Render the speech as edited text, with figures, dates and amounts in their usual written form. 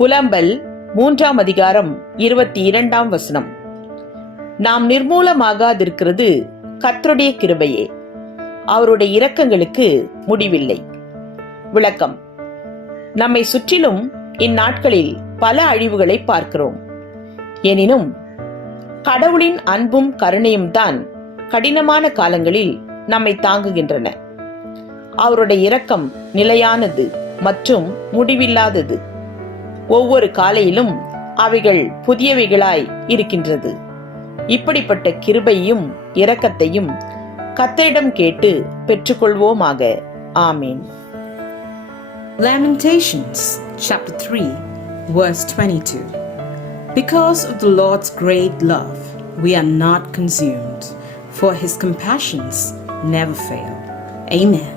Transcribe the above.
புலம்பல் 3ஆம் அதிகாரம் 22ஆம் வசனம். நாம் நிர்மூலமாகாதிருக்கிறது கர்த்தருடைய கிருபையே, அவருடைய இரக்கங்களுக்கு முடிவில்லை. விளக்கம்: நம்மை சுற்றிலும் இந்நாட்களில் பல அழிவுகளை பார்க்கிறோம். எனினும் கடவுளின் அன்பும் கருணையும் தான் கடினமான காலங்களில் நம்மை தாங்குகின்றன. அவருடைய இரக்கம் நிலையானது மற்றும் முடிவில்லாதது. ஒவ்வொரு காலையிலும் அவைகள் புதியவைகளாய் இருக்கின்றது. இப்படிப்பட்ட கிருபையும் இரக்கத்தையும் கர்த்தரிடம் கேட்டு பெற்றுக்கொள்வோமாக. ஆமேன். Lamentations chapter 3 verse 22. Because of the Lord's great love, we are not consumed, for his compassions never fail. Amen.